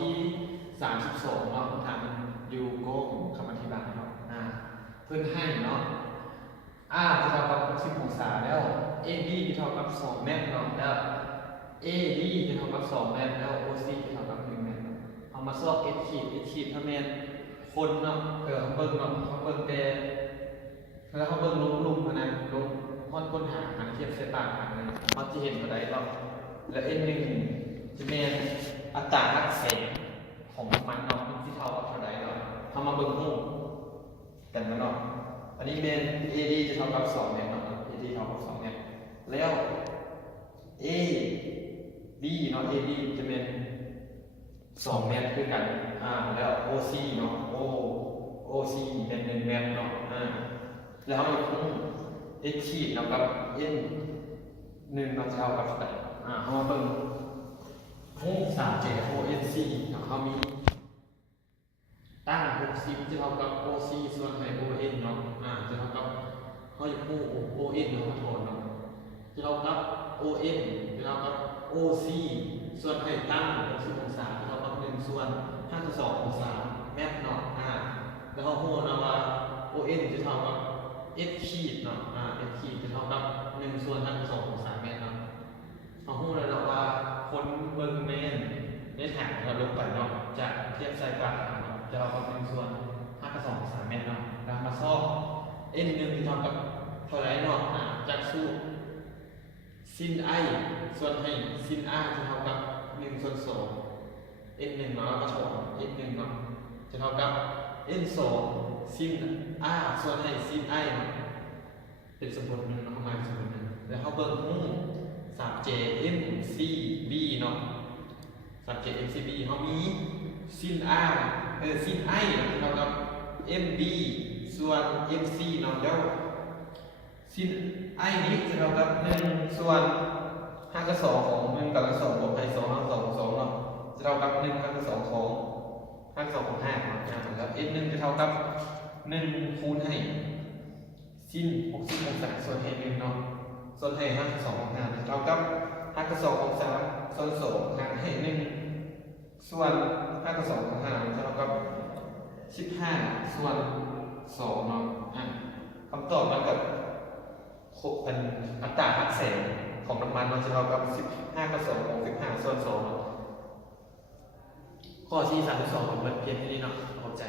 ที่32เนาะคำถามมันอยู่โก้คำอธิบายเนาะเพื่อนให้เนาะจะเท่ากับ10องศาแล้ว AB จะเท่ากับ2เมตรเนาะแล้ว AD จะเท่ากับ2เมตรแล้ว OC จะเท่ากับ1เมตรเอามาซอก h ขีดเท่าเมตรคนเนาะเขาเบิ่งเนาะเขาเบิ่งแต่แล้วเขาเบิ่งลุมๆนะลุมฮอดค้นหาเทียบใส่ปากกันเลยเขาจะเห็นอะไรหรอกแล้ว N1 จะแม่นอัตราอักเสบของมันเนาะที่เท่ากับเท่าไหร่เนาะทำมาเบิ่งรูปกันมาเนาะอันนี้เป็น AD จะเท่ากับ2เนี่ยเนาะ AD เท่ากับ2เนี่ยแล้ว AD เนาะ AD จะเป็น2เมตรคือกันแล้ว OC เนาะ OC เป็น1เมตรเนาะแล้วเราจะพุ่ง X ขีดเนาะกับ N 1เราจะเท่ากับเท่าไหร่เอามาเบิ่งรูป3J ONC เนาะเขามีตั้ง60จะเท่ากับ OC ส่วนให้ ON เนาะจะเท่ากับเขาจะพูด ON เนาะขอโทษเนาะจะเท่ากับ ON จะเท่ากับ OC ส่วนให้ตั้ง60องศาจะเท่ากับ1ส่วน52องศาแมทเนาะแล้วเขาพูดนะว่า ON จะเท่ากับ S ขีดเนาะS ขีดจะเท่ากับ1ส่วน52องศาแมทเนาะเขาพูดเลยเนาะว่าคนเบิ่งแมนในถังเราลงไปเนาะจะเทียบไซปลาเนาะจะเท่ากับ1ส่วน52องศาแมทเนาะแล้วมาซอก N1 จะเท่ากับเท่าไรเนาะจากสูตรซิน I ส่วนให้ซิน R จะเท่ากับ1ส่วน2 N1 เนาะแล้วก็ถอน N1 เนาะจะเท่ากับ N2 ซิน R ส่วนให้ซิน I เนาะเป็นสมบูรณ์หนึ่งเนาะประมาณสมบูรณ์หนึ่งแล้วเขาเบิ่งหู3J MCB เนาะ3J MCB เขามีซิน R ซิน I จะเท่ากับ MB ส่วน MC เนาะแล้วซิน I นี้จะเท่ากับ1ส่วน5กับ2ของ1กับ2บวกให้2กับ2 2เนาะจะเท่ากับ1กับ2ของ5กับ2ของ5เนาะแล้ว N1 จะเท่ากับ1คูณให้ซิน60องศาส่วนให้1เนาะส่วนให้5กับ2ของ5จะเท่ากับ5กับ2ของ3ส่วน2หารให้1ส่วน5กับ2ของ5จะเท่ากับ15ส่วน2เนาะคำตอบมันกับเป็นอัตราอักเสบของน้ำมันมันจะเท่ากับ15กับ2ของ15ส่วน2ข้อที่32มันเพียงแค่นี้เนาะเข้าใจ